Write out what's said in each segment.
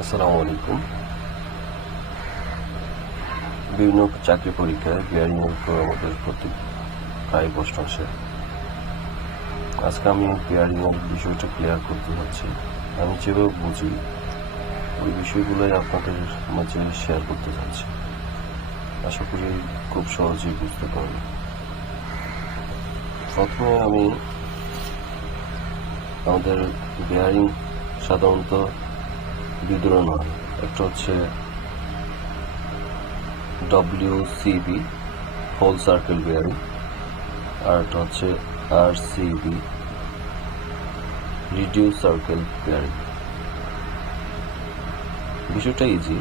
আসসালামু আলাইকুম। বিভিন্ন চাকরি পরীক্ষায় বিয়ারিং এর উপর আমাদের প্রায় প্রশ্ন আসে। আজকে আমি বিয়ারিং এর বিষয়টা ক্লিয়ার করতে যাচ্ছি। আমি যেভাবে বুঝি ওই বিষয়গুলোই আপনাদের মাঝে শেয়ার করতে যাচ্ছি। আশা করি খুব সহজেই বুঝতে পারবেন। প্রথমে আমি আমাদের বিয়ারিং সাধারণত দুই ধরনের হয়। একটা হচ্ছে WCB হোল সার্কেল বিয়ারিং, আর একটা হচ্ছে RCB রিডিউস সার্কেল বিয়ারিং। বিষয়টা ইজি,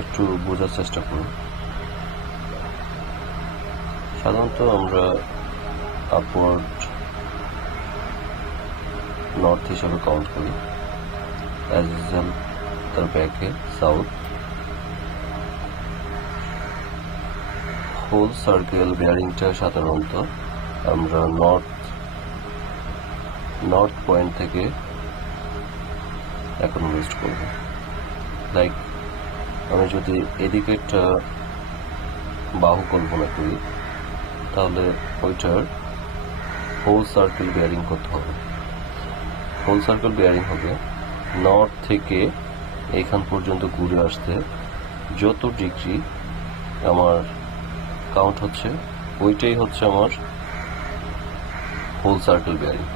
একটু বোঝার চেষ্টা করুন। সাধারণত আমরা আপওয়ার্ড নর্থ হিসাবে কাউন্ট করি, অ্যাজ ইউজুয়াল তার ব্যাকে সাউথ। হোল সার্কেল বিয়ারিংটা সাধারণত আমরা নর্থ পয়েন্ট থেকে অ্যাকনোলেজ করব। লাইক আমি যদি এদিকে একটা বাহু কল্পনা করি, তাহলে ওইটার হোল সার্কেল বিয়ারিং করতে হবে। হোল সার্কেল বিয়ারিং হবে নর্থ থেকে এখান পর্যন্ত ঘুরে আসতে যত ডিগ্রি আমার কাউন্ট হচ্ছে, ওইটাই হচ্ছে আমার হোল সার্কেল বিয়ারিং।